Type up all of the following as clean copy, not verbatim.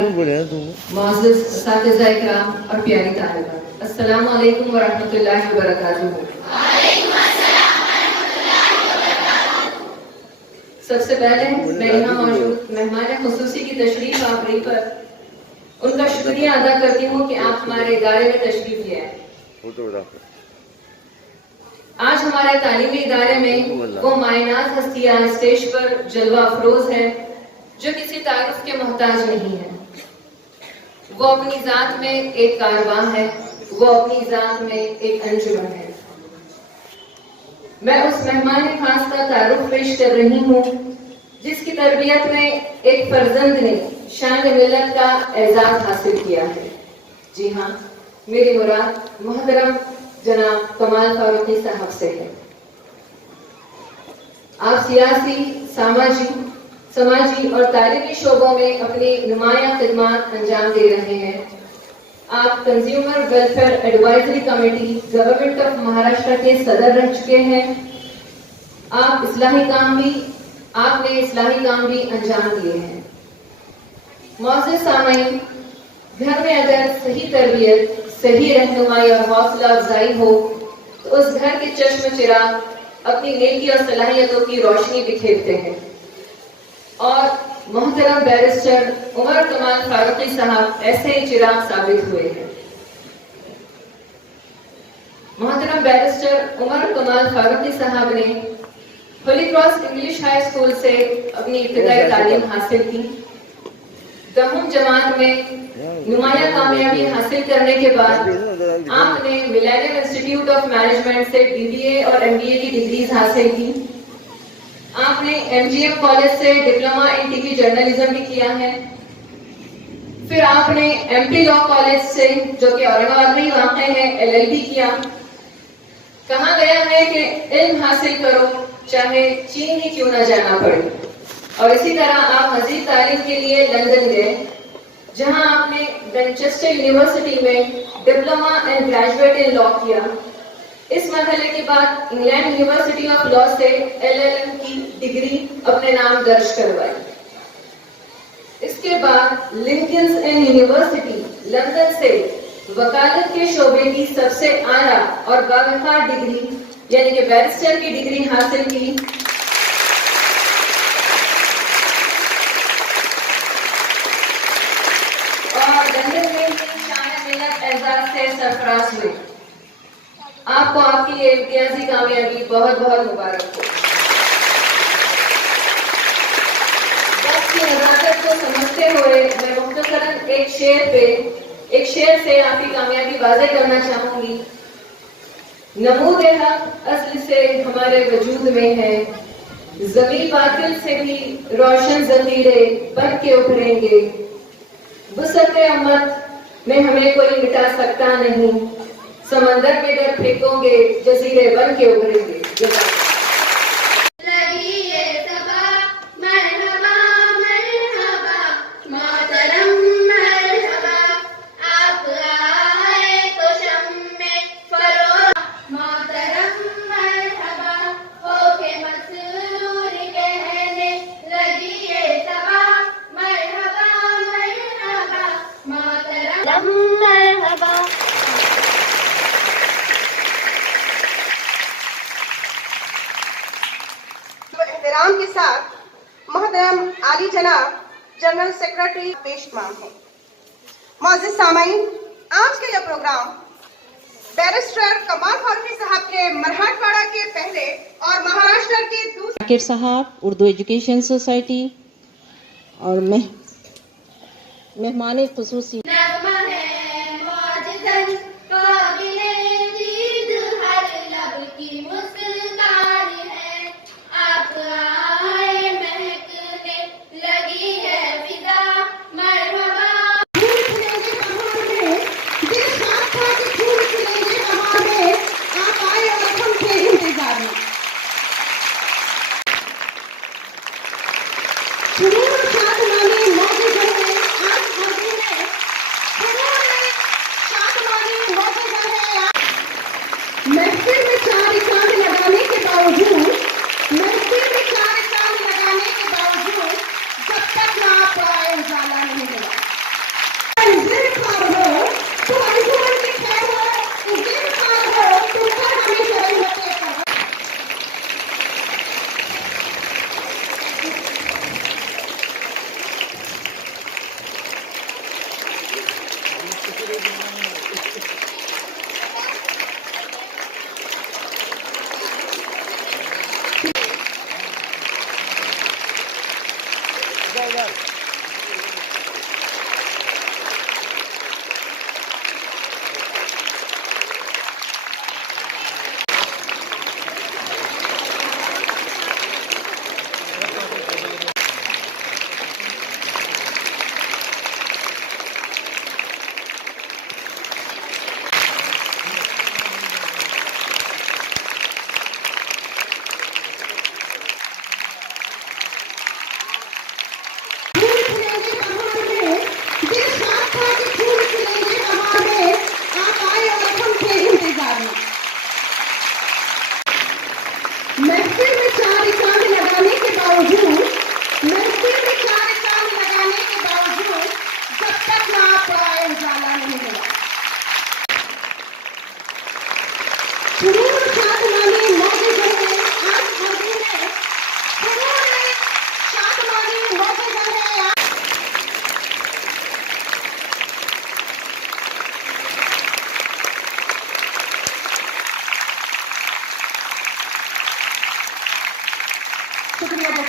معزز اساتذہ اکرام اور پیاری طالبات، السلام علیکم ورحمۃ اللہ وبرکاتہ۔ سب سے پہلے میں یہاں موجود مہمان خصوصی کی تشریف آوری پر ان کا شکریہ ادا کرتی ہوں کہ آپ ہمارے ادارے میں تشریف لے آئے۔ آج ہمارے تعلیمی ادارے میں وہ معینات ہستیاں اسٹیج پر جلوہ افروز ہیں جو کسی تعارف کے محتاج نہیں ہیں۔ وہ اپنی ذات میں ایک کارواں ہے، وہ اپنی ذات میں ایک انجمن ہے۔ میں اس مہمان خاص کا تعارف پیش کر رہی ہوں جس کی تربیت میں ایک فرزند نے شان ملت کا اعزاز حاصل کیا ہے۔ جی ہاں، میری مراد محترم جناب کمال فاروقی صاحب سے ہے۔ آپ سیاسی، سماجی اور تعلیمی شعبوں میں اپنی نمایاں خدمات انجام دے رہے ہیں۔ آپ consumer welfare advisory committee government of Maharashtra کے صدر رہ چکے ہیں۔ آپ نے اصلاحی کام بھی انجام دیے ہیں۔ معزز سامعین، گھر میں اگر صحیح تربیت، صحیح رہنمائی اور حوصلہ افزائی ہو تو اس گھر کے چشم چراغ اپنی نیکی اور صلاحیتوں کی روشنی بکھیرتے ہیں، اور محترم بیرسٹر عمر کمال فاروقی صاحب ایسے ہی چراغ ثابت ہوئے ہیں۔ محترم بیرسٹر عمر کمال فاروقی صاحب نے Holy Cross English high school سے اپنی ابتدائی تعلیم حاصل کی۔ 10ویں جماعت میں نمایاں کامیابی حاصل کرنے کے بعد آپ نے ملینیم انسٹیٹیوٹ آف مینجمنٹ سے BBA اور MBA کی ڈگریز حاصل کی۔ آپ نے MGM کالج سے ڈپلومہ ان TV جرنلزم بھی کیا ہے۔ پھر آپ نے MP لاء کالج سے، جو کہ اورنگ آباد میں ہی واقع ہے، LLB کیا۔ کہا گیا ہے کہ علم حاصل کرو چاہے چین ہی کیوں نہ جانا پڑے، اور اسی طرح آپ مزید تعلیم کے لیے لندن گئے، جہاں آپ نے مانچسٹر یونیورسٹی میں diploma and graduate in law کیا۔ اس مرحلے کے بعد انگلینڈ یونیورسٹی آف لاء سے LLM کی ڈگری اپنے نام درج کروائی۔ اس کے بعد لنکنز ان یونیورسٹی لندن سے وکالت کے شعبے کی سب سے اعلیٰ اور باوقار ڈگری یعنی کہ بیرسٹر کی ڈگری حاصل کی۔ اور لندن میں شان ملت اعزاز سے سرفراز ہوئے۔ آپ کو آپ کی یہ امتیازی کامیابی بہت بہت مبارک ہو۔ وقت کی نزاکت کو سمجھتے ہوئے میں مختصراً ایک شعر سے آپ کی کامیابی واضح کرنا چاہوں گی۔ نمود حق اصل سے ہمارے وجود میں ہے، ضمیر باطل سے بھی روشن ذخیرے بن کے ابھریں گے، وسعت امت میں ہمیں کوئی مٹا سکتا نہیں، سمندر میں گر پھینکوں گے جزیرے بن کے ابھریں گے۔ احترام کے ساتھ محترم عالی جناب جنرل سیکرٹری پیش مام ہے۔ معزز سامعین، آج کا یہ پروگرام بیرسٹر کمال فاروقی صاحب کے مرہٹ واڑہ کے پہلے اور مہاراشٹر کے دوسرے ذاکر صاحب اردو ایجوکیشن سوسائٹی اور مہمان خصوصی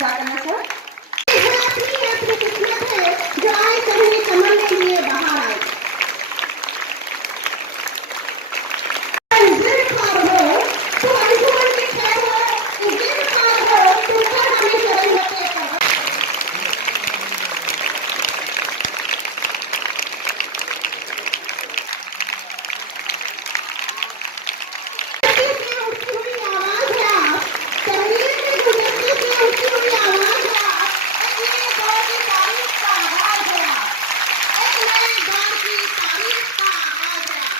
अदा करना चाहूँ। अपनी किस्मत है जो आए कभी कमल के लिए बाहर आए। ज़िरखार हो तो अंजुमन की खैर हो, ज़िरखार हो तुम पर हमेशा रहमतें करो। उठती हुई आवाज़ है आप, तहरीर में गुजरने से उठती हुई आवाज़ है आप, एक नए दौर की तारीख का आगाज़ है आप, एक नए दौर की तारीख का आगाज़ है आप।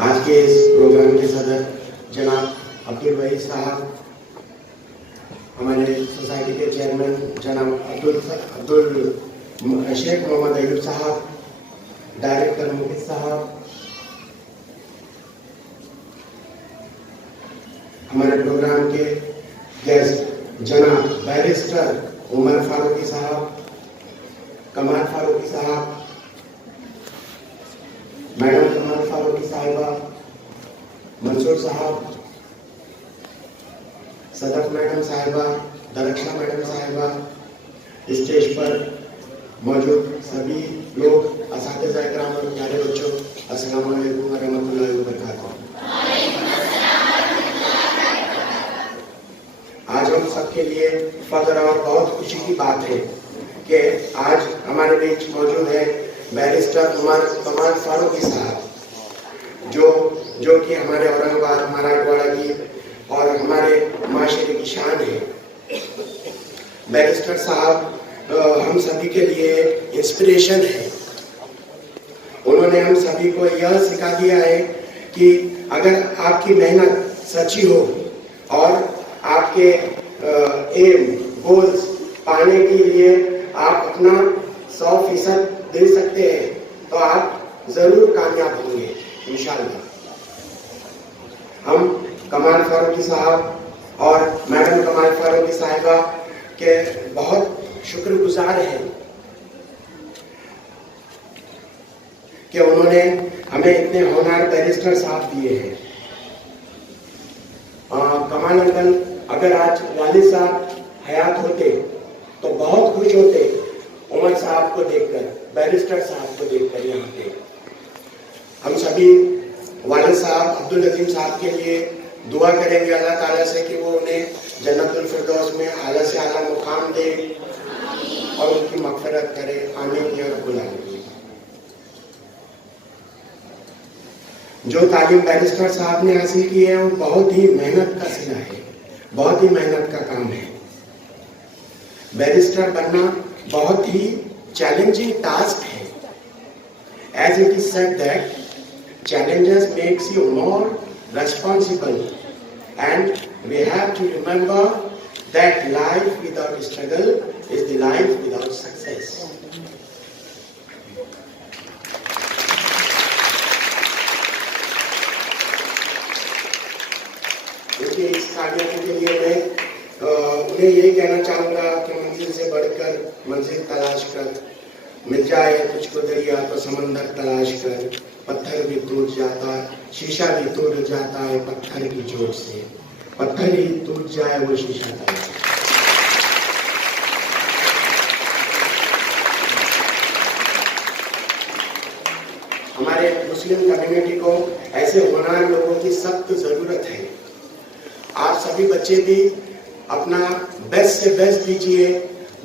आज के इस प्रोग्राम के सदर जनाब अब्दुल वही साहब, हमारे सोसाइटी के चेयरमैन जनाब अब्दुल शेख मोहम्मद अयूब साहब, डायरेक्टर मुकेश साहब, हमारे प्रोग्राम के गेस्ट जनाब बैरिस्टर उमर फारूकी साहब, कमाल फारूकी साहब, मैडम कमाल फारूकी साहिबा, मंसूर साहब, सदफ मैडम साहिबा, दरक्षा मैडम साहिबा, स्टेज पर मौजूद सभी लोग, असातिज़ा इकराम और प्यारे बच्चों, अस्सलाम वालेकुम व रहमतुल्लाहि व बरकातहू। आज हम सबके लिए फख्र और बहुत खुशी की बात है कि आज हमारे बीच मौजूद है बैरिस्टर उमर कमाल फारूकी साहब, जो कि हमारे औरंगाबाद मराठवाड़ा की और हमारे माशरे की शान है। बैरिस्टर साहब हम सभी के लिए इंस्पिरेशन है। उन्होंने हम सभी को यह सिखा दिया है कि अगर आपकी मेहनत सच्ची हो और आपके एम गोल्स पाने के लिए आप अपना 100% दे सकते हैं तो आप जरूर कामयाब होंगे इंशाअल्लाह। हम कमाल फारूकी साहब और मैडम कमाल फारूकी साहिबा के बहुत शुक्रगुजार हैं कि उन्होंने हमें इतने होनहार बैरिस्टर साहब दिए हैं। कमाल अंकल अगर आज वालिद साहब हयात होते तो बहुत खुश होते उमर साहब को देखकर, बैरिस्टर साहब को देखकर यहाँ पे। हम सभी वालिद साहब अब्दुल अजीम साहब के लिए दुआ करेंगे अल्लाह ताला से कि वो उन्हें जन्नतुल फिरदौस में आला से आला मुकाम दे और उनकी मग़फ़िरत करे। आमीन या रब्बुल आलमीन। जो तालीम बैरिस्टर साहब ने हासिल की है वो बहुत ही मेहनत का सिला है, बहुत ही मेहनत का काम है। बैरिस्टर बनना बहुत ही चैलेंजिंग टास्क है। As it is said that challenges makes you more responsible, and we have to remember that life without struggle is the life without success. क्योंकि इस कामयाबी के लिए मैं उन्हें यही कहना चाहूँगा कि मंजिल से बढ़कर मंजिल तलाश कर, मिल जाए तुझको दरिया तो समंदर तलाश कर, पत्थर भी टूट जाता, शीशा भी टूट जाता है पत्थर की चोट से, पत्थर ही टूट जाए वो शीशा तलाश। हमारे मुस्लिम कम्युनिटी को ऐसे होनहार लोगों की सख्त जरूरत है। आप सभी बच्चे भी अपना बेस्ट से बेस्ट दीजिए,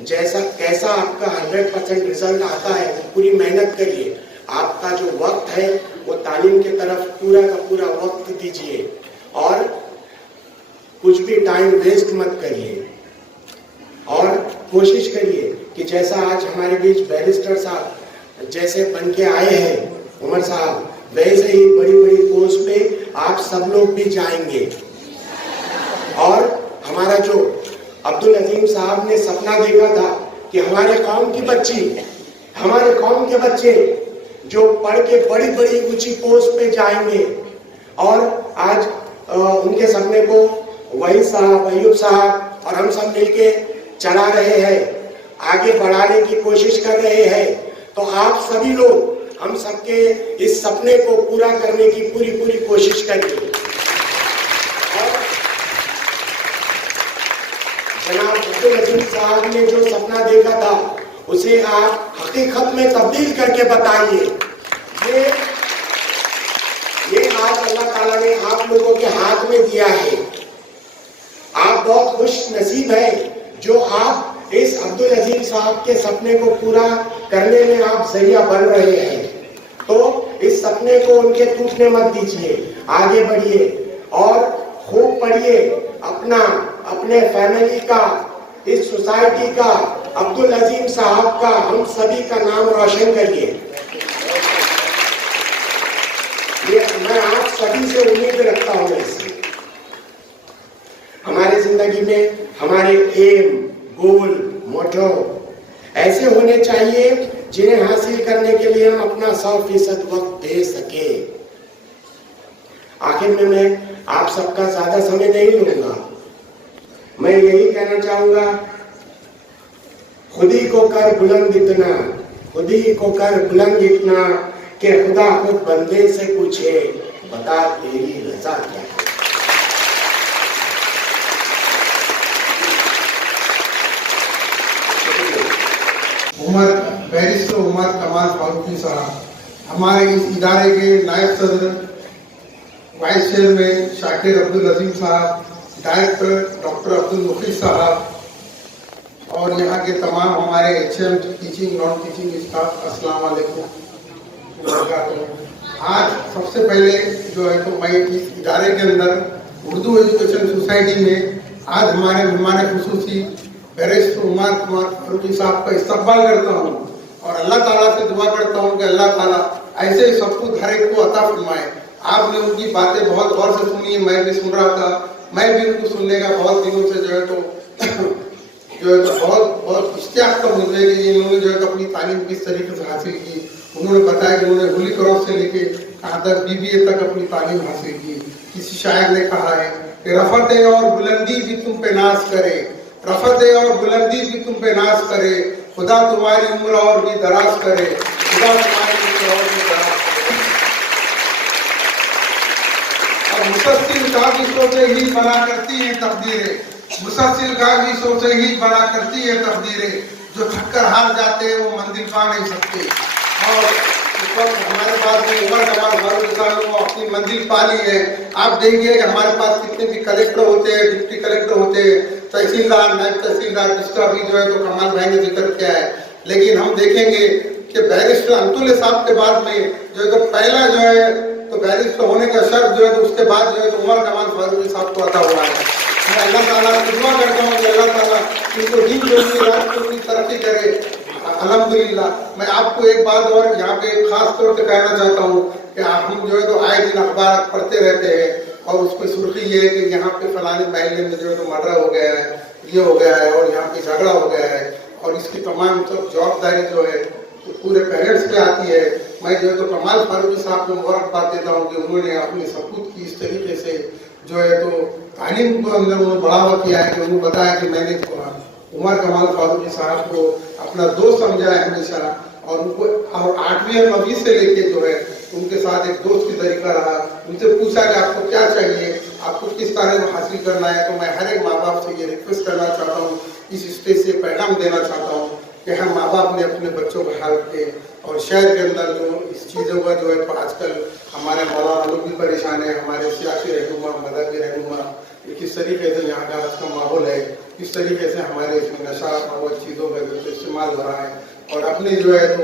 जैसा कैसा आपका 100% रिजल्ट आता है वो पूरी मेहनत करिए। आपका जो वक्त है वो तालीम की तरफ पूरा का पूरा वक्त दीजिए और कुछ भी टाइम वेस्ट मत करिए और कोशिश करिए कि जैसा आज हमारे बीच बैरिस्टर साहब जैसे बन के आए हैं उमर साहब, वैसे ही बड़ी बड़ी पोस्ट पे आप सब लोग भी जाएंगे। और हमारा जो अब्दुल अजीम साहब ने सपना देखा था कि हमारे कौम की बच्ची, हमारे कौम के बच्चे जो पढ़ के बड़ी बड़ी ऊंची पोस्ट पे जाएंगे, और आज उनके सपने को वही साहब, अयूब साहब और हम सब मिलके चला रहे हैं, आगे बढ़ाने की कोशिश कर रहे हैं। तो आप सभी लोग हम सबके इस सपने को पूरा करने की पूरी कोशिश करिए। और जनाब अब्दुल अजीम साहब ने जो सपना देखा था उसे आप हकीकत में तब्दील करके बताइए। ये आज अल्लाह ताला ने आप लोगों के हाथ में दिया है। आप बहुत खुश नसीब है जो आप इस अब्दुल अजीम साहब के सपने को पूरा करने में आप जरिया बन रहे हैं। तो इस सपने को उनके टूटने मत दीजिए, आगे बढ़िए और खूब पढ़िए, अपना, अपने फैमिली का, इस सोसाइटी का, अब्दुल अजीम साहब का, हम सभी का नाम रोशन करिए। ये मैं आप सभी से उम्मीद रखता हूँ। इससे हमारे जिंदगी में हमारे एम, गोल, मोटो ऐसे होने चाहिए जिन्हें हासिल करने के लिए हम अपना 100% वक्त दे सके। आखिर में मैं आप सबका ज्यादा समय नहीं लूंगा, मैं यही कहना चाहूंगा, खुद ही को कर बुलंद इतना, खुद ही को कर बुलंद इतना कि खुदा खुद बंदे से पूछे बता तेरी रजा क्या है। बैरिस्टर उमर कमाल फारूकी साहब, हमारे इस इदारे के नायब सदर, वाइस चेयरमैन शाकिर अब्दुल अजीम साहब, डायरेक्टर डॉक्टर अब्दुल मुखी साहब और यहाँ के तमाम हमारे HM teaching non teaching staff, अस्सलाम वालेकुम। आज सबसे पहले जो है तो मैं इस इदारे के अंदर उर्दू एजुकेशन सोसाइटी में आज हमारे मेहमान खुसूसी बैरिस्टर उमर कमाल फारूकी साहब का इस्तकबाल करता हूँ और अल्लाह ताला से दुआ करता हूँ कि अल्लाह ताला ऐसे ही सब कुछ हर एक को अता फरमाए। आपने उनकी बातें बहुत गौर से सुनी, मैं भी सुन रहा था, मैं भी उनको सुनने का बहुत दिनों से जो है तो बहुत इश्तियाक था मुझे कि इन्होंने जो है तो अपनी तालीम किस तरीके से हासिल की। उन्होंने बताया कि उन्होंने होली क्रॉस से लेके कहाँ तक BBA तक अपनी तालीम हासिल की। किसी शायर ने कहा है कि रफ़त और बुलंदी भी तुम पे नाज करे, रफ़त और बुलंदी भी तुम पे नाज करे, खुदा तुम्हारी उम्र और भी दराज करे, खुदा तुम्हारी उम्र और भी दराज करे। और मुसस्सिल का भी सोचे ही बना करती है तकदीरें, मुसस्सिल का भी सोचे ही बना करती है तकदीरें, जो थक कर हार जाते हैं वो मंजिल पा नहीं सकते। और इस वक्त हमारे पास में उमर कमाल फारूकी साहब ने अपनी मंजिल पा ली है। आप देखिए कि हमारे पास कितने भी कलेक्टर होते हैं, डिप्टी कलेक्टर होते हैं, तहसीलदार, नायब तहसीलदार, जिसका भी जो है तो कमाल भाई ने जिक्र किया है। लेकिन हम देखेंगे कि बैरिस्टर अंतुल्य साहब के बाद में जो है तो पहला जो है तो बैरिस्टर होने का शर्त जो है तो उसके बाद जो है तो उमर कमाल फारूकी साहब को अता हुआ है। मैं अल्लाह ताला से दुआ करता हूँ कि अल्लाह ताला इनको दिन जोड़नी, रात जोड़नी तरक्की करे। अल्हम्दुलिल्लाह। मैं आपको एक बात और यहाँ पे खास तौर से कहना चाहता हूँ कि हम जो है तो आए दिन अखबार पढ़ते रहते हैं और उसमें सुर्खी ये है कि यहाँ पे फलाने महल्ले में जो है तो मर्डर हो गया है, ये हो गया है और यहाँ पे झगड़ा हो गया है, और इसकी तमाम सब जवाबदारी जो है तो पूरे पेरेंट्स पे आती है। मैं जो है तो कमाल फारूकी साहब को मुबारकबाद देता हूँ कि उन्होंने अपने सबूत की इस तरीके से जो है तो तालीम को अंदर उन्होंने बढ़ावा किया है कि उन्होंने बताया कि मैंने उमर कमाल फारूकी साहब को अपना दोस्त समझा है हमेशा, और उनको और 8वीं और 9वीं से लेके जो है उनके साथ एक दोस्त की तरीका रहा। उनसे पूछा कि आपको क्या चाहिए, आपको किस तरह को हासिल करना है। तो मैं हर एक माँ बाप से ये रिक्वेस्ट करना चाहता हूँ, इस स्टेज से पैगाम देना चाहता हूँ کہ ہم ماں باپ نے اپنے بچوں کو ہیلپ کے، اور شہر کے اندر جو اس چیزوں کا جو ہے آج کل ہمارے مولانا لوگ بھی پریشان ہیں، ہمارے سیاسی رہنما، مذہبی رہنما، کس طریقے سے یہاں کا آج کا ماحول ہے، کس طریقے سے ہمارے اس میں نشہ اور چیزوں کا جو استعمال ہو رہا ہے، اور اپنی جو ہے تو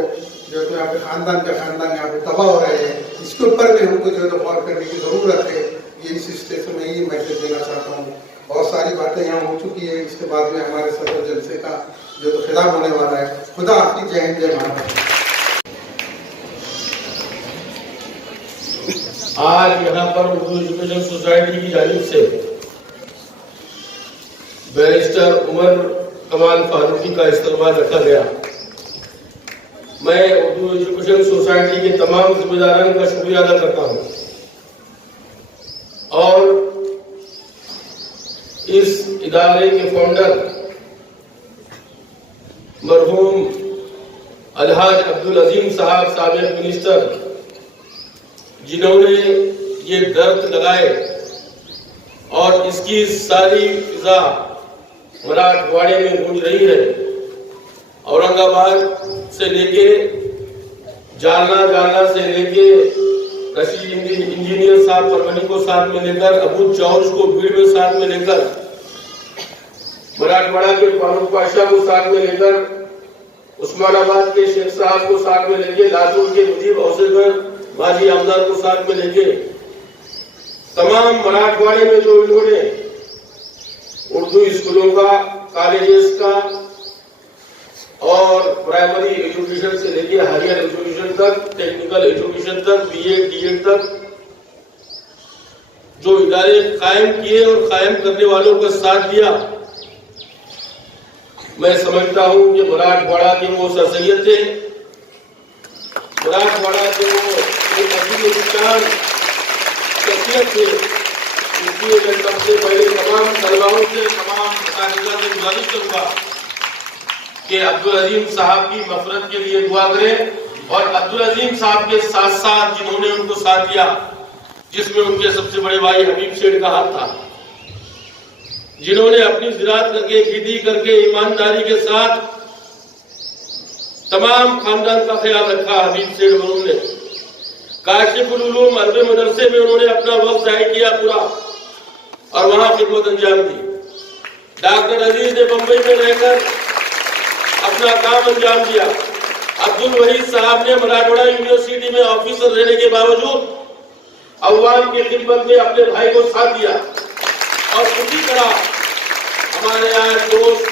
یہاں پہ خاندان یہاں پہ تباہ ہو رہے ہیں، اس کے اوپر بھی ہم کو جو ہے تو غور کرنے کی ضرورت ہے. یہ اس اسٹیشن میں یہی میسج دینا چاہتا ہوں. بہت ساری باتیں یہاں ہو چکی ہیں، اس کے بعد میں ہمارے صدر جلسے کا جو تو خطاب ہونے والا ہے. خدا آپ کی جے ہند، جے بھارت. آج یہاں پر اردو ایجوکیشن سوسائٹی کی جانب سے بیرسٹر عمر کمال فاروقی کا استقبال رکھا گیا. میں اردو ایجوکیشن سوسائٹی کے تمام ذمہ داران کا شکریہ ادا کرتا ہوں، اور اس ادارے کے فاؤنڈر مرحوم الحاج عبدالعظیم صاحب، سابق منسٹر، جنہوں نے یہ درخت لگائے اور اس کی ساری فضا مراٹھواڑے میں گونج رہی ہے. اورنگ آباد سے لے کے جالنا سے لے کے رشید انجینئر صاحب پرمنی کو ساتھ میں لے کر، ابو چاوش کو بھیڑ میں ساتھ میں لے کر، مراٹھواڑہ کے فاروق پاشا کو ساتھ میں لے کر، عثمان آباد کے شیخ صاحب کو ساتھ میں لے کے، لاتور کے مجیب اوسیگر ماجی آمدار کو ساتھ میں لے کے، تمام مراٹھواڑے میں جو انہوں نے اردو اسکولوں کا، کالجز کا اور پرائمری ایجوکیشن سے لے کے ہائر ایجوکیشن تک، ٹیکنیکل ایجوکیشن تک، بی ایڈ ڈی ایڈ تک جو ادارے قائم کیے اور قائم کرنے والوں کا ساتھ دیا، میں سمجھتا ہوں کہ مراٹھواڑہ کے وہ سر سید تھے، مراٹھواڑہ کے وہ ایک عظیم شان شخصیت تھے. اس لیے میں سب سے پہلے تمام طلباؤں سے، تمام اساتذہ سے گزارش کروں گا کہ عبدالعظیم صاحب کی مغفرت کے لیے دعا کریں، اور عبدالعظیم صاحب کے ساتھ ساتھ جنہوں نے ان کو ساتھ دیا، جس میں ان کے سب سے بڑے بھائی حبیب شیٹھ کا ہاتھ تھا، جنہوں نے اپنی زراعت کر کے، کھیتی کر کے، ایمانداری کے ساتھ تمام خاندان کا خیال رکھا. حبیب شیٹھ مرحوم نے کاشف العلوم عربی مدرسے میں انہوں نے اپنا وقت ضائع کیا پورا، اور وہاں خدمت انجام دی. ڈاکٹر عزیز نے بمبئی میں رہ کر اپنا کام انجام دیا. عبدالوحید صاحب نے مراٹھواڑہ یونیورسٹی میں آفیسر رہنے کے باوجود عوام کی خدمت میں اپنے بھائی کو ساتھ دیا. اور اسی طرح ہمارے آج دوست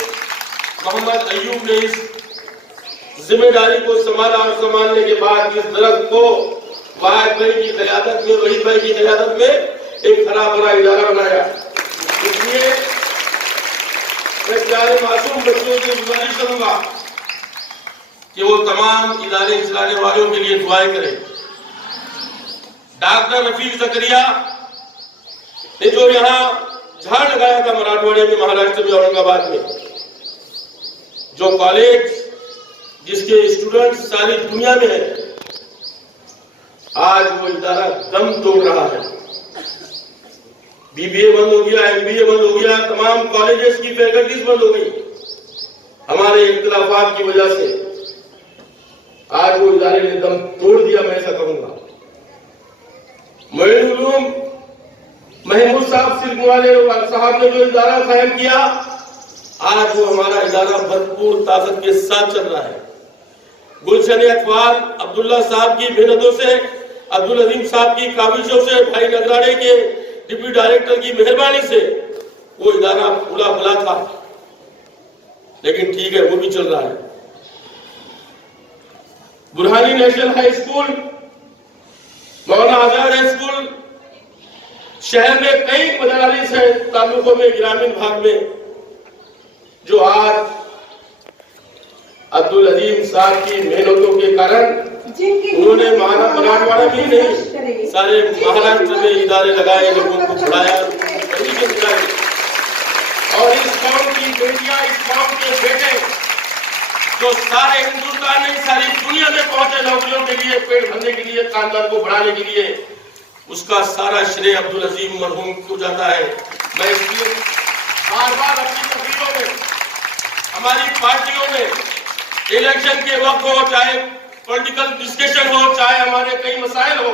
محمد ایوب نے اس ذمہ داری کو سنبھالا، اور سنبھالنے کے بعد اس درخت کو واحد بھائی کی قیادت میں، وحید بھائی کی قیادت میں ایک ہرا بھرا ادارہ بنایا. اس لیے میں پیارے معصوم بچوں سے گزارش کروں گا کہ وہ تمام ادارے چلانے والوں کے لیے دعائیں کریں. ڈاکٹر رفیق زکریا نے جو یہاں جھاڑ لگایا تھا مراٹھواڑے میں، مہاراشٹر میں، اورنگ آباد میں، جو کالج جس کے اسٹوڈنٹ ساری دنیا میں ہیں، آج وہ ادارہ دم توڑ رہا ہے. بی بی اے بند ہو گیا، ایم بی اے بند ہو گیا، تمام کالجز کی فیکلٹیز بند ہو گئی ہمارے اختلافات کی وجہ سے. آج وہ ادارے نے دم توڑ دیا، میں ایسا کہوں گا. معین علوم محمود صاحب سلک والے صاحب نے جو ادارہ قائم کیا، آج وہ ہمارا ادارہ بھرپور طاقت کے ساتھ چل رہا ہے. گلشن اطفال عبداللہ صاحب کی محنتوں سے، عبدالعظیم صاحب کی کاوشوں سے، بھائی نگراڑے کے ڈپٹی ڈائریکٹر کی مہربانی سے وہ ادارہ پھولا پھلا تھا، لیکن ٹھیک ہے، وہ بھی چل رہا ہے. برہانی national high school, Maulana Azad high school, شہر میں کئی مدارس ہیں تعلقوں میں، گرامین بھاگ میں، جو آج عبدالعظیم صاحب کی محنتوں کے کارن انہوں نے مراٹھواڑہ بھی نہیں، سارے مہاراشٹر میں ادارے لگائے، لوگوں کو پڑھایا، اور اس قوم کی بیٹیاں، اس قوم کے بیٹے جو سارے ہندوستان میں، ساری دنیا میں پہنچے نوکریوں کے لیے، پیٹ بھرنے کے لیے، خاندان کو بڑھانے کے لیے، اس کا سارا شرے عبدالعظیم مرحوم کو جاتا ہے. میں اس لیے بار بار اپنی تقریروں میں، ہماری پارٹیوں میں इलेक्शन के वक्त हो, चाहे पॉलिटिकल डिस्कशन हो, चाहे हमारे कई मसाइल हो,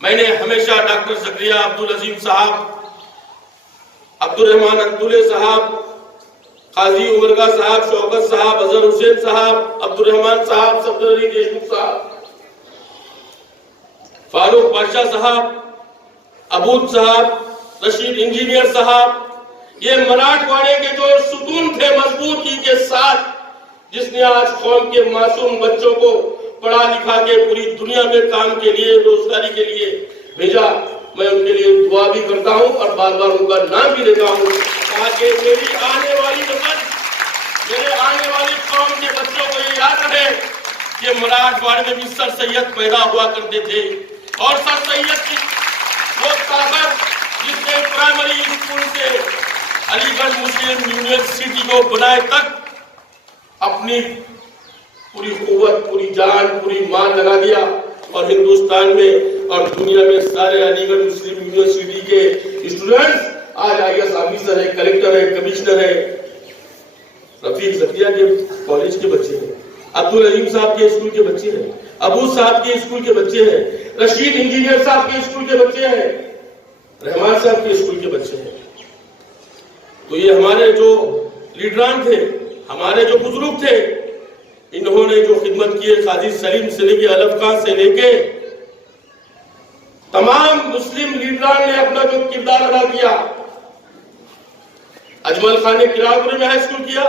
मैंने हमेशा डॉक्टर ज़करिया अब्दुल अजीम साहब, अब्दुल रहमान अंतुले साहब, काजी उमरगा साहब, शौकत साहब, अजहर हुसैन साहब, अब्दुल रहमान साहब, सफदर अली देशमुख साहब, फारूक बादशाह साहब, अबूद साहब, रशीद इंजीनियर साहब, ये मराठवाड़े के जो सुतून थे मजबूती के साथ, जिसने आज कौम के मासूम बच्चों को पढ़ा लिखा के पूरी दुनिया में काम के लिए, रोजगारी के लिए भेजा, मैं उनके लिए दुआ भी करता हूं और बार बार उनका नाम भी लेता हूं, ताकि मेरी आने वाली नस्ल, मेरे आने वाली कौम के बच्चों को ये याद रहे कि मराठवाड़े में भी सर सैयद पैदा हुआ करते थे, और सर सैयद की वो ताकत जिसने प्राइमरी स्कूल से अलीगढ़ मुस्लिम यूनिवर्सिटी को बनाए तक अपनी पूरी कुव्वत, पूरी जान, पूरी मान लगा दिया, और हिंदुस्तान में और दुनिया में सारे अलीगढ़ मुस्लिम यूनिवर्सिटी के स्टूडेंट्स आज IAS ऑफिसर है, कलेक्टर है, कमिश्नर है, रफीक ज़किया के कॉलेज के बच्चे हैं, अब्दुल अजीम साहब के स्कूल के बच्चे हैं, अबू साहब के स्कूल के बच्चे हैं, रशीद इंजीनियर साहब के स्कूल के बच्चे हैं, रहमान साहब के स्कूल के बच्चे हैं। तो ये हमारे जो लीडरान थे, हमारे जो बुजुर्ग थे, इन्होंने जो खिदमत की है, काजी सलीम से लेके अलफ खान से लेके तमाम मुस्लिम लीडरान ने अपना जो किरदार अदा किया। अजमल खान ने किरापुरी में हाई स्कूल किया,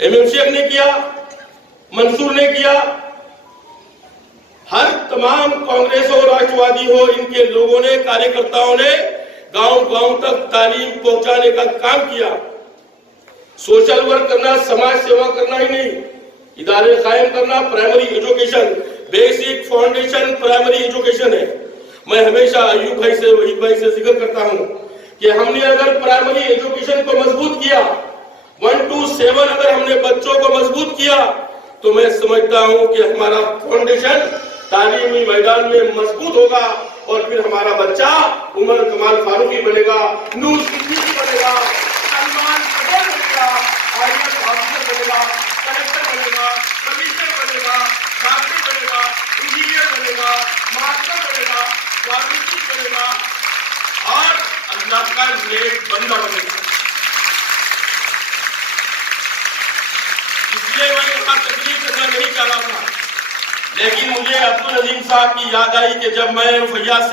MM शेख ने किया, मंसूर ने किया, हर तमाम कांग्रेस हो, राष्ट्रवादी हो, इनके लोगों ने, कार्यकर्ताओं ने गांव-गांव तक तालीम पहुंचाने का काम किया। सोशल वर्क करना, समाज सेवा करना ही नहीं, इदारे कायम करना, primary education, basic foundation primary education है। मैं हमेशा अयूब भाई से, वहीद भाई से जिक्र करता हूं कि हमने अगर प्राइमरी एजुकेशन को मजबूत किया, 1 to 7 अगर हमने बच्चों को मजबूत किया, तो मैं समझता हूं कि हमारा फाउंडेशन तालीमी मैदान में मजबूत होगा, और फिर हमारा बच्चा उमर कमाल फारूकी बनेगा, नूर सिद्दीकी बनेगा, सलमान पटेल बनेगा, IAS ऑफिसर बनेगा, कलेक्टर बनेगा, कमिश्नर बनेगा, डॉक्टर बनेगा, इंजीनियर बनेगा, मास्टर बनेगा, फार्मेसिस्ट बनेगा, और अल्लाह का नेक बंदा बनेगा। इसलिए मैं यहाँ तकलीफ करना नहीं चाह रहा था, लेकिन मुझे अब्दुल अजीम साहब की याद आई कि जब मैं फैयाज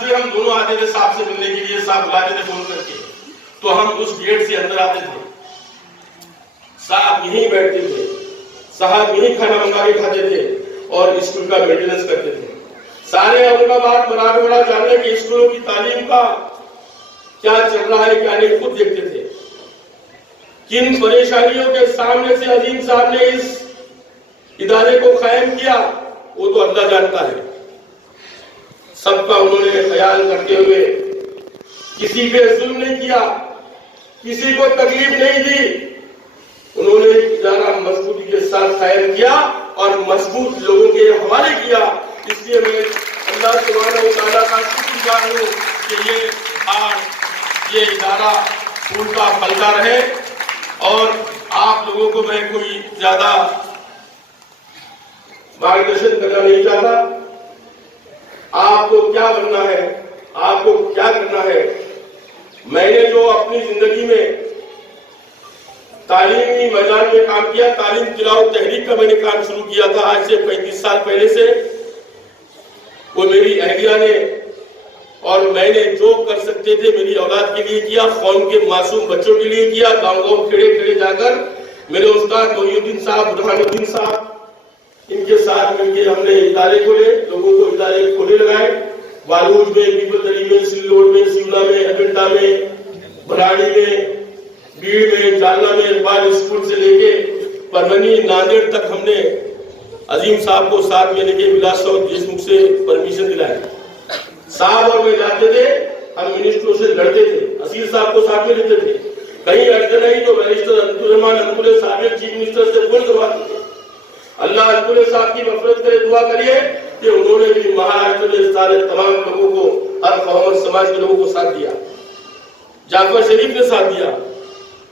से हम दोनों आते थे साहब से मिलने के लिए, साहब बुलाते थे फोन करके, तो हम उस गेट से अंदर आते थे, साहब यहीं बैठते थे, साहब यहीं खाना मंगा के खाते थे और स्कूल का मेंटेनेंस करते थे। सारे औरंगाबाद, मराठवाड़ा जानने के स्कूलों की तालीम का क्या चल रहा है, क्या नहीं, खुद देखते थे। किन परेशानियों के सामने से अजीम साहब ने इस इदारे को कायम किया, वो तो अल्लाह जानता है। सबका उन्होंने ख्याल करते हुए किसी पे जुल्म नहीं किया, किसी को तकलीफ नहीं दी, उन्होंने इदारा मजबूती के साथ कायम किया और मजबूत लोगों के हवाले किया। इसलिए मैं अल्लाह सुब्हानहू व तआला का शुक्रगुजार हूँ कि ये इदारा फूलता फलता रहे। और आप लोगों को मैं कोई ज्यादा मार्गदर्शन करना नहीं चाहता, आपको क्या बनना है, आपको क्या करना है। मैंने जो अपनी जिंदगी में तालीमी मैदान में काम किया, तालीम तिलावत तहरीक का मैंने काम शुरू किया था आज से 35 साल पहले से, वो मेरी अहलिया ने और मैंने जो कर सकते थे मेरी औलाद के लिए किया, कौम के मासूम बच्चों के लिए किया। गांव-गांव, खेड़े-खेड़े जाकर मेरे उस्ताद मोहिउद्दीन साहब, बुरहानुद्दीन साहब, इनके साथ मिलकर हमने इदारे खोले, लोगों को इदारे खोले लगाए। बालूज में, पीपलतरी में, सिल्लोड में, सिवला में, अजंता में, भराड़ी में, बीड़ में, जालना में, इकबाल स्कूल से लेके परवनी, नांदेड़ तक हमने अजीम साहब को साथ में लेके विलास चौक देशमुख से परमिशन दिलाया। साहब और मैं जाते थे, हम मिनिस्टरों से लड़ते थे, असीर साहब को साथ में लेते थे, कहीं अड़चन आई तो बैरिस्टर अब्दुल रहमान अंतुले साहब चीफ मिनिस्टर से फोन करवाते थे। अल्लाह अंतुले साहब की मफरत करे, दुआ करिए कि उन्होंने भी महाराष्ट्र में सारे तमाम लोगों को, हर कौम और समाज के लोगों को साथ दिया। जाफर शरीफ ने साथ दिया,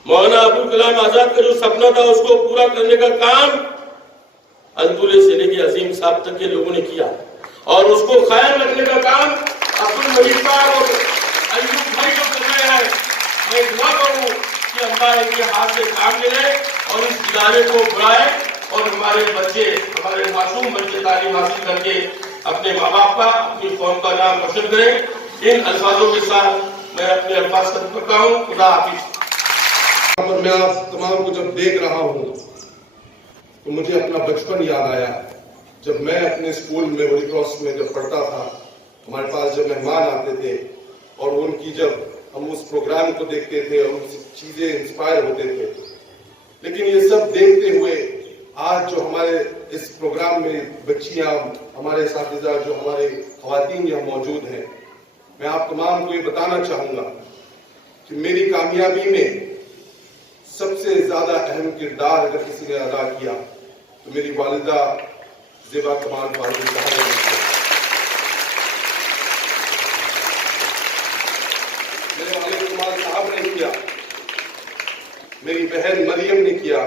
मौलाना अबुल कलाम आजाद का जो सपना था उसको पूरा करने का काम अंतुले से लेके अजीम साहब तक के लोगों ने किया, और उसको कायम रखने का काम अब्दुल मजीद साहब और अयूब भाई को कर रहे हैं। मैं दुआ करूं कि अल्लाह इनके हाथ से काम मिले और इस इदारे को बढ़ाए और हमारे बच्चे, हमारे मासूम बच्चे तालीम हासिल करके अपने माँ बाप का, अपनी कौम का नाम रोशन करें। इन अल्फाजों के साथ मैं अपने अल्फाज खत्म करता हूँ। खुदा हाफिज। पर मैं आप तमाम को जब देख रहा हूँ तो मुझे अपना बचपन याद आया। जब मैं अपने स्कूल में होली क्रॉस में जब पढ़ता था, हमारे पास जब मेहमान आते थे और उनकी जब हम उस प्रोग्राम को देखते थे और उनसे चीजें इंस्पायर होते थे। लेकिन ये सब देखते हुए आज जो हमारे इस प्रोग्राम में बच्चियां, हमारे साथीजा, जो हमारे खवातीन यहाँ मौजूद हैं, मैं आप तमाम को ये बताना चाहूंगा कि मेरी कामयाबी में सबसे ज्यादा अहम किरदार अगर किसी ने अदा किया तो मेरी वालिदा ज़ेबा कमाल फारूकी साहब ने किया। मेरे वालिद कमाल साहब ने किया, मेरी बहन मरियम ने किया,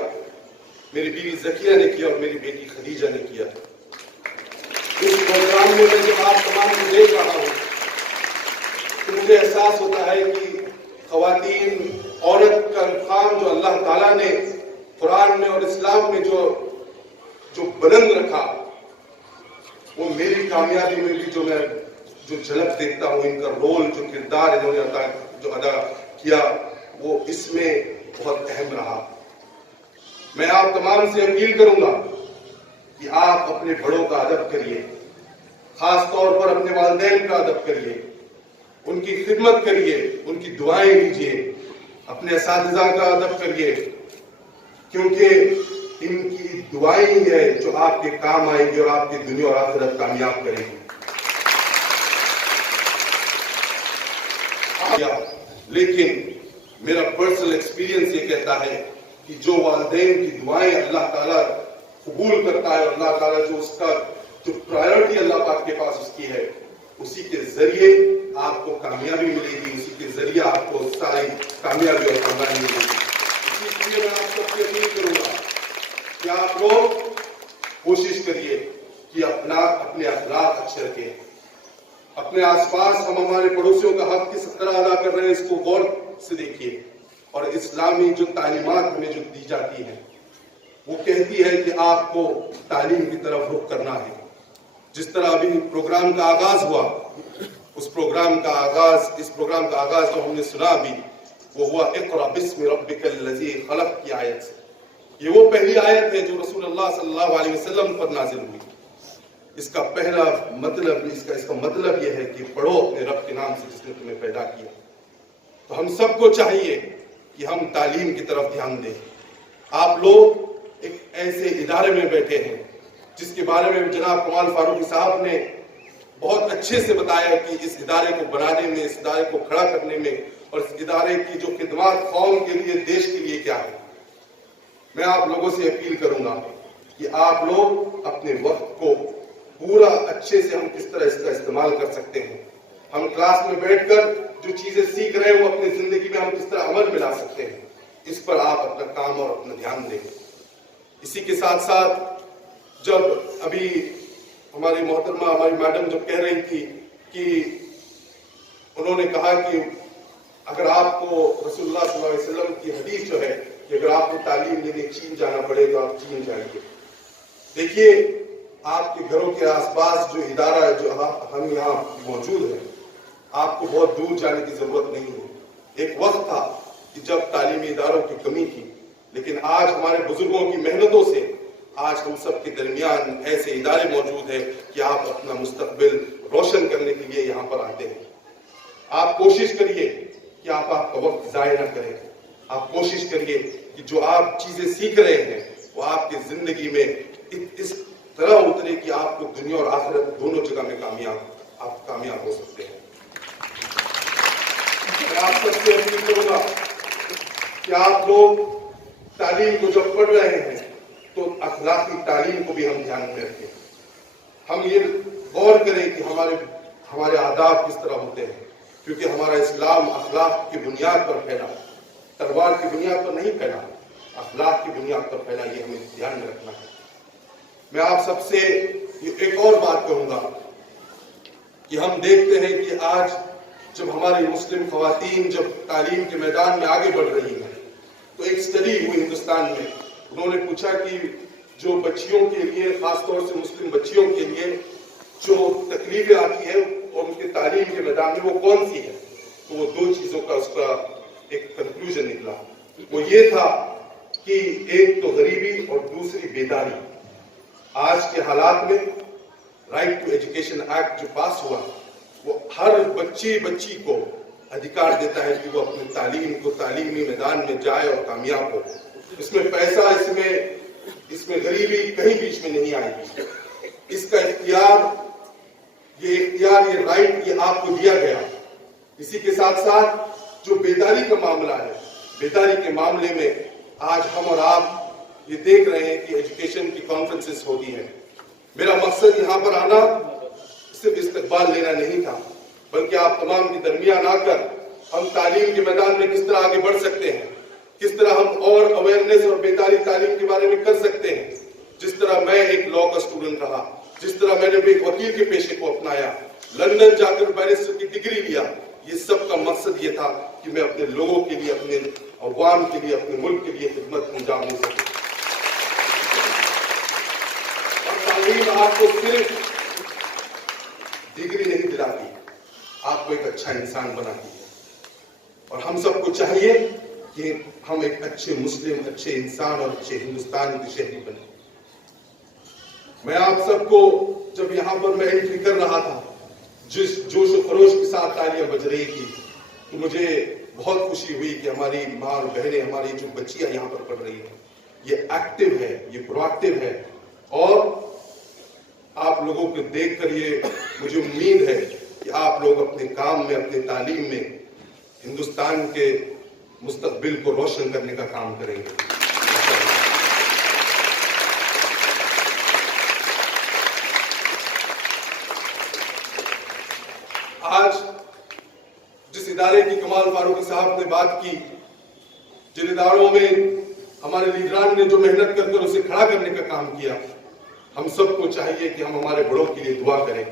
मेरी बीवी ज़किया ने किया और मेरी बेटी खदीजा ने किया। इस प्रोग्राम में मैं जब आप तमाम को देख रहा हूँ तो मुझे एहसास होता है कि खवातीन, औरत का मुकाम जो अल्लाह ताला ने कुरान में और इस्लाम में जो बुलंद रखा, वो मेरी कामयाबी में भी जो मैं जो झलक देखता हूँ, इनका रोल, जो किरदार इन्होंने अदा किया, वो इसमें बहुत अहम रहा। मैं आप तमाम से अपील करूंगा कि आप अपने बड़ों का अदब करिए, खास तौर पर अपने वालिदैन का अदब करिए, उनकी खिदमत करिए, उनकी दुआएं लीजिए, अपने असातिज़ा का अदब करिए, क्योंकि इनकी दुआएं ही है जो आपके काम आएंगी और आपकी दुनिया और आखिरत कामयाब करेगी। लेकिन मेरा पर्सनल एक्सपीरियंस ये कहता है कि जो वालिदैन की दुआएं अल्लाह ताला कबूल करता है और अल्लाह ताला जो उसका जो प्रायोरिटी अल्लाह पाक के पास उसकी है, उसी के जरिए आपको कामयाबी मिलेगी, उसी के जरिए आपको सारी कामयाबी और कामयाबी मिलेगी। इसलिए मैं आप सबसे अपील करूंगा कि आप लोग कोशिश करिए कि अपने अखलाक अच्छे रखें, अपने आसपास हम हमारे पड़ोसियों का हक किस तरह अदा कर रहे हैं इसको गौर से देखिए। और इस्लामी जो तालीमात हमें जो दी जाती है वो कहती है कि आपको तालीम की तरफ रुख करना है। जिस तरह अभी प्रोग्राम का आगाज हुआ, इस प्रोग्राम का आगाज जो हमने सुना अभी, वो हुआ इक़रा बिस्मि रब्बिकल लज़ी खलक़ की आयत से। ये वो पहली आयत है जो रसूलुल्लाह सल्लल्लाहु अलैहि वसल्लम पर नाजिल हुई। इसका पहला मतलब, इसका मतलब यह है कि पढ़ो अपने रब के नाम से जिसने तुम्हें पैदा किया। तो हम सबको चाहिए कि हम तालीम की तरफ ध्यान दें। आप लोग एक ऐसे इदारे में बैठे हैं जिसके बारे में जनाब कमाल फारूकी साहब ने बहुत अच्छे से बताया कि इस इदारे को बनाने में, इस इदारे को खड़ा करने में और इस इदारे की जो खिदमत कौम के लिए, देश के लिए क्या है। मैं आप लोगों से अपील करूंगा कि आप लोग अपने वक्त को पूरा अच्छे से हम किस तरह इसका इस्तेमाल कर सकते हैं, हम क्लास में बैठकर जो चीजें सीख रहे हैं वो अपनी जिंदगी में हम किस तरह अमल में ला सकते हैं, इस पर आप अपना काम और अपना ध्यान दें। इसी के साथ साथ जब अभी हमारी मोहतरमा, हमारी मैडम जब कह रही थी कि उन्होंने कहा कि अगर आपको रसूलुल्लाह सल्लल्लाहु अलैहि वसल्लम की हदीस जो है कि अगर आपको तालीम लेने चीन जाना पड़े तो आप चीन जाइए। देखिए, आपके घरों के आसपास जो इदारा है, जो हम यहाँ मौजूद हैं, आपको बहुत दूर जाने की जरूरत नहीं है। एक वक्त था कि जब तालीमी इदारों की कमी थी, लेकिन आज हमारे बुजुर्गों की मेहनतों से आज हम सब के दरमियान ऐसे इदारे मौजूद हैं कि आप अपना मुस्तकबिल रोशन करने के लिए यहाँ पर आते हैं। आप कोशिश करिए कि आप आपका वक्त ज़ाया न करें। आप कोशिश करिए कि जो आप चीजें सीख रहे हैं वो आपकी जिंदगी में इस तरह उतरे कि आपको दुनिया और आखिरत दोनों जगह में आप कामयाब हो सकते हैं। मैं आप सबसे अपील करूंगा कि आप लोग तालीम को जब पढ़ रहे हैं तो अखलाकी तालीम को भी हम ध्यान में रखें। हम ये गौर करें कि हमारे आदाब किस तरह होते हैं, क्योंकि हमारा इस्लाम अखलाक की बुनियाद पर फैला। तलवार की बुनियाद पर नहीं फैला, अखलाक की बुनियाद पर फैला, ये हमें ध्यान में रखना है। मैं आप सबसे एक और बात कहूंगा कि हम देखते हैं कि आज जब हमारी मुस्लिम खवातीन जब तालीम के मैदान में आगे बढ़ रही हैं, तो एक स्टडी हुई हिंदुस्तान में, उन्होंने पूछा कि जो बच्चियों के लिए, खासतौर से मुस्लिम बच्चियों के लिए जो तकलीफें आती है और उनके तालीम के मैदान में वो कौन सी है, तो वो 2 चीजों का उसका एक कंक्लूजन निकला। वो ये था कि एक तो गरीबी और दूसरी बेदारी। आज के हालात में राइट टू एजुकेशन एक्ट जो पास हुआ, वो हर बच्ची को अधिकार देता है कि वो अपनी तालीम को तालीमी मैदान में जाए और कामयाब हो। इसमें पैसा, इसमें गरीबी कहीं बीच में नहीं आएगी। इसका इख्तियार, ये राइट, ये आपको दिया गया। इसी के साथ साथ जो बेदारी का मामला है, बेदारी के मामले में आज हम और आप ये देख रहे हैं कि एजुकेशन की कॉन्फ्रेंसेस होती है। मेरा मकसद यहाँ पर आना सिर्फ इस्तकबाल लेना नहीं था, बल्कि आप तमाम के दरमियान आकर हम तालीम के मैदान में किस तरह आगे बढ़ सकते हैं, किस तरह हम और अवेयरनेस और बेदारी तालीम के बारे में कर सकते हैं। जिस तरह मैं एक लॉ का स्टूडेंट रहा, जिस तरह मैंने भी एक वकील के पेशे को अपनाया, लंदन जाकर बैरिस्टर की डिग्री लिया, ये सब का मकसद ये था कि मैं अपने लोगों के लिए, अपने अवाम के लिए, अपने मुल्क के लिए खिदमत अंजाम दे सकूं। और तालीम आपको सिर्फ डिग्री नहीं दिलाती, आपको एक अच्छा इंसान बनाती है। और हम सबको चाहिए कि हम एक अच्छे मुस्लिम, अच्छे इंसान और अच्छे हिंदुस्तान के शहरी बने। मैं आप सबको जब यहाँ पर मैं एंट्री कर रहा था, जिस जोश और खरोश के साथ तालियां बज रही थी, तो मुझे बहुत खुशी हुई कि हमारी माँ और बहनें, हमारी जो बच्चियां यहाँ पर पढ़ रही हैं, ये एक्टिव है, ये प्रोएक्टिव है। और आप लोगों को देखकर ये मुझे उम्मीद है कि आप लोग अपने काम में, अपने तालीम में हिंदुस्तान के मुस्तकबिल को रोशन करने का काम करेंगे। आज जिस इदारे की कमाल फारूकी साहब ने बात की, जिन इदारों में हमारे लीडरान ने जो मेहनत कर उसे खड़ा करने का काम किया, हम सबको चाहिए कि हम हमारे बड़ों के लिए दुआ करें,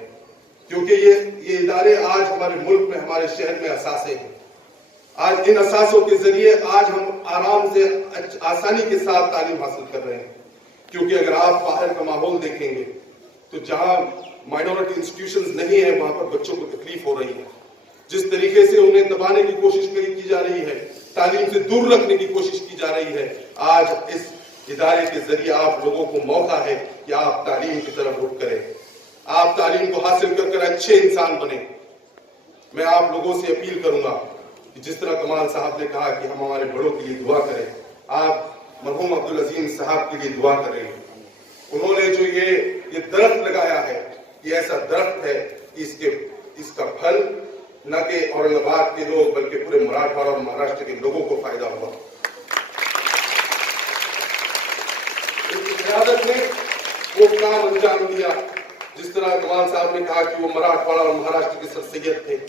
क्योंकि ये इदारे आज हमारे मुल्क में, हमारे शहर में असासे हैं। आज इन असासों के जरिए आज हम आराम से, आसानी के साथ तालीम हासिल कर रहे हैं। क्योंकि अगर आप बाहर का माहौल देखेंगे तो जहां माइनॉरिटी इंस्टीट्यूशंस नहीं है, वहां पर बच्चों को तकलीफ हो रही है। जिस तरीके से उन्हें दबाने की कोशिश की जा रही है, तालीम से दूर रखने की कोशिश की जा रही है, आज इस इदारे के जरिए आप लोगों को मौका है कि आप तालीम की तरफ रुख करें, आप तालीम को हासिल कर अच्छे इंसान बने। मैं आप लोगों से अपील करूंगा कि जिस तरह कमाल साहब ने कहा कि हम हमारे बड़ों के लिए दुआ करें, आप मरहूम अब्दुल अजीम साहब के लिए दुआ करें। उन्होंने जो ये दरख्त लगाया है, ये ऐसा दरख्त है कि इसका फल न कि औरंगाबाद के लोग बल्कि पूरे मराठवाड़ा और महाराष्ट्र के लोगों को फायदा हुआ। इस क़यादत ने वो काम अंजाम दिया जिस तरह कमाल साहब ने कहा कि वो मराठवाड़ा और महाराष्ट्र के सरसैयद थे।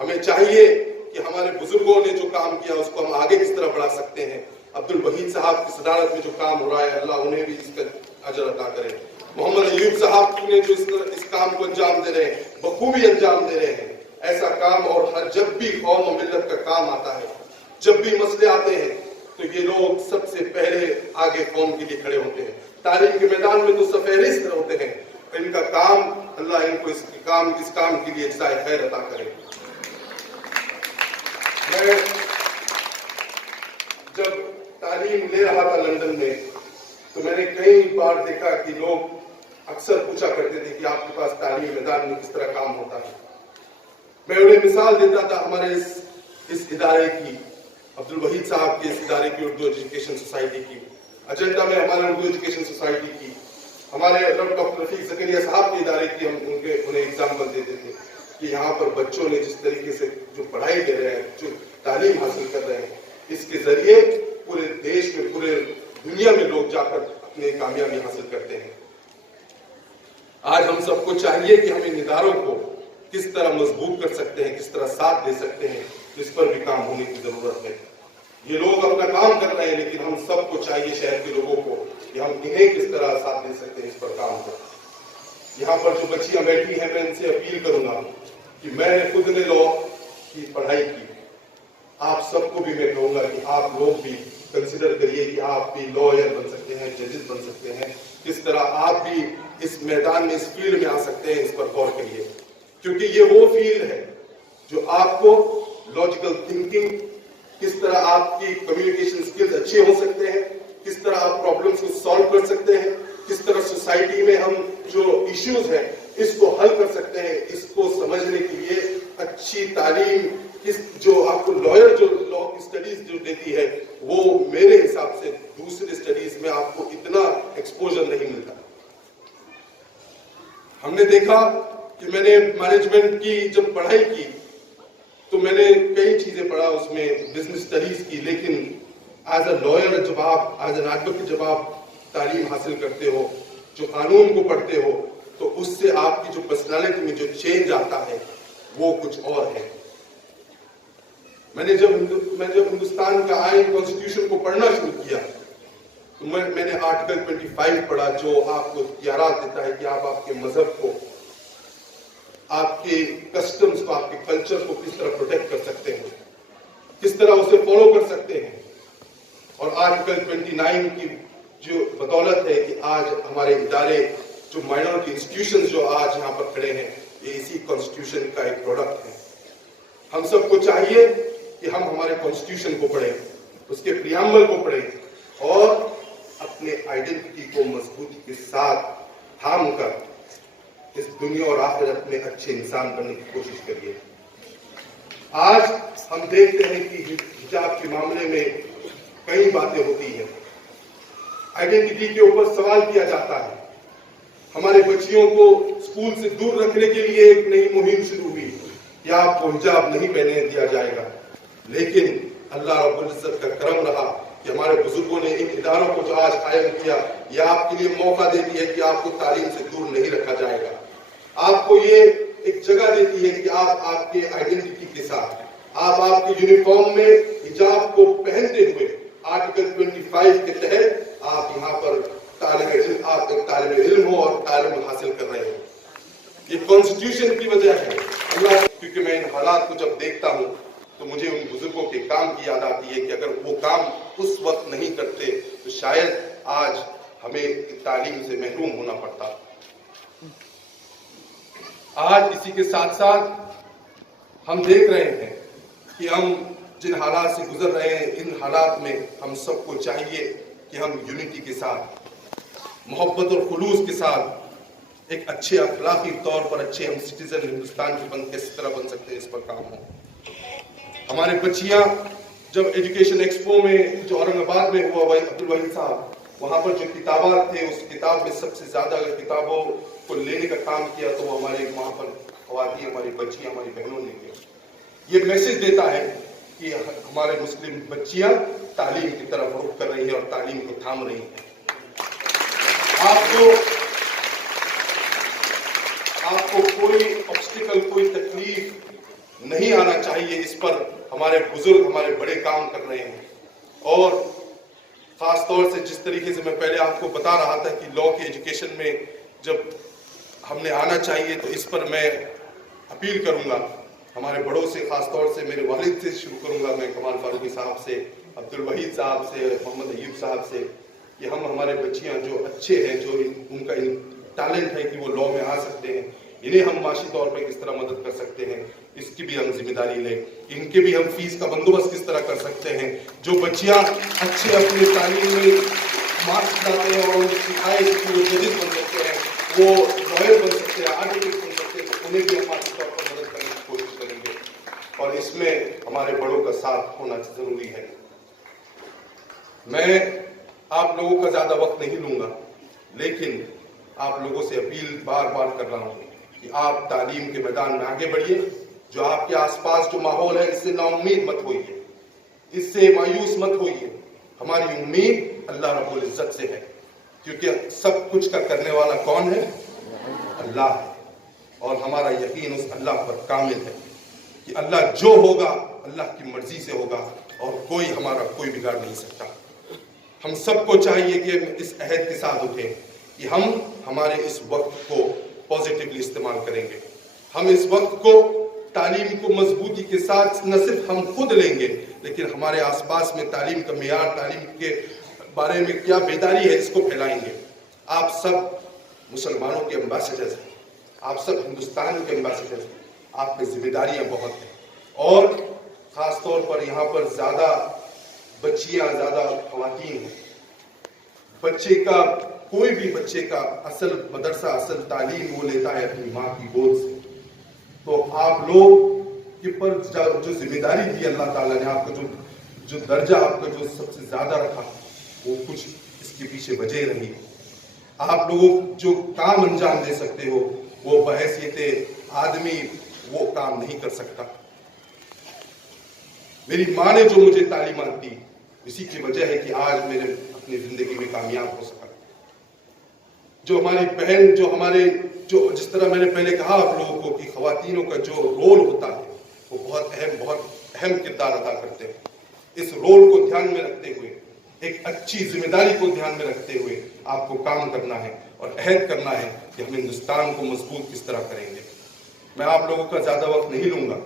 हमें चाहिए कि हमारे बुजुर्गों ने जो काम किया उसको हम आगे किस तरह बढ़ा सकते हैं। अब्दुल वहीद साहब की सदारत में जो काम हो रहा है, अल्लाह उन्हें भी इसका अजर अता करे। मोहम्मद अयूब साहब ने जो इस काम को अंजाम दे रहे हैं, बखूबी अंजाम दे रहे हैं। ऐसा काम और हर जब भी कौम और मिल्लत का काम आता है, जब भी मसले आते हैं, तो ये लोग सबसे पहले आगे कौम के लिए खड़े होते हैं। तालीम के मैदान में तो सफेरिस्त होते हैं। इनका काम, अल्लाह इनको इस काम के लिए जज़ाए खैर अता करे। मैं जब तालीम ले रहा था लंदन में, तो मैंने कई बार देखा कि लोग अक्सर पूछा करते थे कि आपके पास तालीम मैदान में किस तरह काम होता है। मैं उन्हें मिसाल देता था हमारे इस इदारे की, अब्दुल वहीद साहब के इस इदारे की, उर्दू एजुकेशन सोसाइटी की। एजेंडा में हमारे उर्दू एजुकेशन सोसाइटी की, हमारे डॉक्टर रफीक ज़करिया साहब के इदारे की हम उन्हें एग्जाम्पल देते थे कि यहाँ पर बच्चों ने जिस तरीके से जो पढ़ाई दे रहे हैं, जो तालीम हासिल कर रहे हैं, इसके जरिए पूरे देश में, पूरे दुनिया में लोग जाकर अपनी कामयाबी हासिल करते हैं। आज हम सबको चाहिए कि हम इन इदारों को किस तरह मजबूत कर सकते हैं, किस तरह साथ दे सकते हैं, इस पर भी काम होने की जरूरत है। ये लोग अपना काम कर रहे हैं, लेकिन हम सबको चाहिए, शहर के लोगों को, कि हम इन्हें किस तरह साथ दे सकते हैं इस पर काम कर। यहाँ पर जो बच्चियां बैठी हैं, मैं इनसे अपील करूंगा कि मैंने खुद ने लॉ की पढ़ाई की, आप सबको भी मैं कहूंगा कि आप लोग भी कंसिडर करिए कि आप भी लॉयर बन सकते हैं, जजेस बन सकते हैं, किस तरह आप भी इस मैदान में, इस फील्ड में आ सकते हैं, इस पर गौर करिए, क्योंकि ये वो फील्ड है जो आपको लॉजिकल थिंकिंग, किस तरह आपकी कम्युनिकेशन स्किल्स अच्छे हो सकते हैं, किस तरह आप प्रॉब्लम्स को सॉल्व कर सकते हैं, किस तरह सोसाइटी में हम जो इश्यूज हैं इसको हल कर सकते हैं, इसको समझने के लिए अच्छी तालीम, जो आपको लॉयर जो लॉ की स्टडीज जो देती है, वो मेरे हिसाब से दूसरे स्टडीज में आपको इतना एक्सपोजर नहीं मिलता। हमने देखा कि मैंने मैनेजमेंट की जब पढ़ाई की तो मैंने कई चीजें पढ़ा, उसमें बिजनेस स्टडीज की, लेकिन एज अ लॉयर जब आप, एज एन एडवोकेट जब आप तालीम हासिल करते हो, जो कानून को पढ़ते हो, तो उससे आपकी जो पर्सनालिटी में जो चेंज आता है वो कुछ और है। मैं जब हिंदुस्तान का आइन कॉन्स्टिट्यूशन को पढ़ना शुरू किया तो मैंने आर्टिकल 25 पढ़ा, जो आपको इख्तियारात देता है कि आप आपके मजहब को, आपके कस्टम्स को, आपके कल्चर को किस तरह प्रोटेक्ट कर सकते हैं, किस तरह उसे फॉलो कर सकते हैं। और आर्टिकल 29 की जो बदौलत है कि आज हमारे इदारे, जो माइनॉरिटी इंस्टीट्यूशंस जो आज यहाँ पर खड़े हैं, ये इसी कॉन्स्टिट्यूशन का एक प्रोडक्ट है। हम सबको चाहिए कि हम हमारे कॉन्स्टिट्यूशन को पढ़ें, उसके प्रियम्बल को पढ़ें और अपने आइडेंटिटी को मजबूती के साथ थाम कर इस दुनिया और आखिरत में अच्छे इंसान बनने की कोशिश करिए। आज हम देखते हैं कि हिजाब के मामले में कई बातें होती हैं, आइडेंटिटी के ऊपर सवाल किया जाता है। हमारे बच्चियों को स्कूल से दूर रखने के लिए एक नई मुहिम शुरू हुई कि आपको हिजाब नहीं पहनने दिया जाएगा, लेकिन अल्लाह रब्बुल इज्जत का करम रहा कि हमारे बुजुर्गों ने इन इदारों को जो आज कायम किया, ये आपके लिए मौका देती है कि आपको तालीम से दूर नहीं रखा जाएगा। आपको ये एक जगह देती है कि आप आपके आइडेंटिटी के साथ, आप आपके यूनिफॉर्म में हिजाब को पहनते हुए आर्टिकल 25 के तहत आप यहाँ पर आप एक तालिब इल्म हो और तालीम हासिल कर रहे हो। ये कॉन्स्टिट्यूशन की वजह है अल्लाह, क्योंकि मैं इन हालात को जब देखता हूँ तो मुझे उन बुजुर्गों के काम की याद आती है कि अगर वो काम उस वक्त नहीं करते तो शायद आज हमें तालीम से महरूम होना पड़ता। आज इसी के साथ साथ हम देख रहे हैं कि हम जिन हालात से गुजर रहे हैं, इन हालात में हम सबको चाहिए कि हम यूनिटी के साथ, मोहब्बत और खुलूस के साथ एक अच्छे अखलाकी तौर पर अच्छे हम सिटीजन हिंदुस्तान के किस तरह बन सकते हैं, इस पर काम हो। हमारे बच्चियां जब एजुकेशन एक्सपो में जो औरंगाबाद में हुआ, वही अब्दुल वहीद साहब, वहां पर जो किताबात थे, उस किताब में सबसे ज्यादा अगर किताबों को लेने का काम किया तो हमारे वहां पर ख्वातीन, हमारी बच्चियां, हमारी बहनों ने किया। ये मैसेज देता है कि हमारे मुस्लिम बच्चियां तालीम की तरफ रुख कर रही हैं और तालीम को थाम रही हैं। आपको कोई ऑब्स्टिकल, कोई तकलीफ नहीं आना चाहिए, इस पर हमारे बुजुर्ग, हमारे बड़े काम कर रहे हैं। और खास तौर से जिस तरीके से मैं पहले आपको बता रहा था कि लॉ के एजुकेशन में जब हमने आना चाहिए, तो इस पर मैं अपील करूंगा हमारे बड़ों से, खास तौर से मेरे वालिद से शुरू करूंगा, मैं कमाल फारूकी साहब से, अब्दुल वहीद साहब से, मोहम्मद अयूब साहब से, कि हम हमारे बच्चियां जो अच्छे हैं, जो उनका टैलेंट है कि वो लॉ में आ सकते हैं, इन्हें हम माशी तौर पर किस तरह मदद कर सकते हैं, इसकी भी हम जिम्मेदारी लें। इनके भी हम फीस का बंदोबस्त किस तरह कर सकते हैं। जो बच्चियां अच्छे अपने तालीम में मार्क्स लाते हैं और उन्हें सिखाए कि वो जजेस बन सकते हैं, वो लॉयर बन सकते हैं, आर्किटेक्ट बन सकते हैं, तो उन्हें भी हम माशी तौर पर मदद करने की कोशिश करेंगे। और इसमें हमारे बड़ों का साथ होना जरूरी है। मैं आप लोगों का ज्यादा वक्त नहीं लूंगा, लेकिन आप लोगों से अपील बार बार कर रहा हूं कि आप तालीम के मैदान में आगे बढ़िए। जो आपके आसपास जो माहौल है, इससे नाउम्मीद मत होइए, इससे मायूस मत होइए। हमारी उम्मीद अल्लाह रब्बुल इज्जत से है, क्योंकि सब कुछ का करने वाला कौन है? अल्लाह है। और हमारा यकीन उस अल्लाह पर कामिल है कि अल्लाह जो होगा अल्लाह की मर्जी से होगा और कोई हमारा कोई बिगाड़ नहीं सकता। हम सबको चाहिए कि हम इस अहद के साथ उठें कि हम हमारे इस वक्त को पॉजिटिवली इस्तेमाल करेंगे। हम इस वक्त को तालीम को मजबूती के साथ न सिर्फ हम खुद लेंगे, लेकिन हमारे आसपास में तालीम का मेयार, तालीम के बारे में क्या बेदारी है, इसको फैलाएंगे। आप सब मुसलमानों के एम्बेसडर्स हैं, आप सब हिंदुस्तान के एम्बेसडर्स हैं, आप में जिम्मेदारियां बहुत हैं और ख़ास तौर पर यहाँ पर ज़्यादा बच्चियाँ, ज़्यादा ख़वातीन हैं। बच्चे का, कोई भी बच्चे का असल मदरसा, असल तालीम वो लेता है अपनी माँ की गोद से। तो आप लोग के पर जो जिम्मेदारी दी अल्लाह ताला ने आपको, जो दर्जा आपका जो सबसे ज़्यादा रखा, वो कुछ इसके पीछे वजह रही। आप लोगों जो काम अंजाम दे सकते हो वो बहैसियत आदमी वो काम नहीं कर सकता। मेरी माँ ने जो मुझे तालीमात दी, इसी की वजह है कि आज मेरे अपनी जिंदगी में कामयाब हो सका। जो हमारी बहन, जो हमारे, जो जिस तरह मैंने पहले कहा आप लोगों को कि ख़वातीनों का जो रोल होता है वो बहुत अहम किरदार अदा करते हैं। इस रोल को ध्यान में रखते हुए, एक अच्छी जिम्मेदारी को ध्यान में रखते हुए आपको काम करना है और अहद करना है कि हम हिंदुस्तान को मजबूत किस तरह करेंगे। मैं आप लोगों का ज़्यादा वक्त नहीं लूँगा।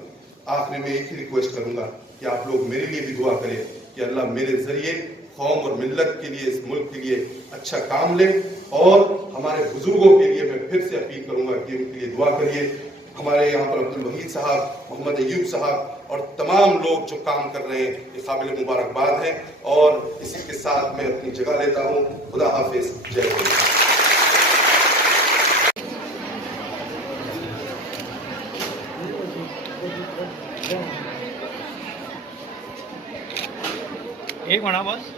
आखिर में एक ही रिक्वेस्ट करूँगा कि आप लोग मेरे लिए भी दुआ करें कि अल्लाह मेरे ज़रिए कौम और मिल्लत के लिए, इस मुल्क के लिए अच्छा काम ले। और हमारे बुजुर्गों के लिए मैं फिर से अपील करूँगा कि उनके लिए दुआ करिए। हमारे यहाँ पर अब्दुल वहीद साहब, मोहम्मद अयूब साहब और तमाम लोग जो काम कर रहे हैं, ये काबिल मुबारकबाद हैं। और इसी के साथ मैं अपनी जगह लेता हूँ। खुदा हाफिज, जय हिंद। एक मिनट बस।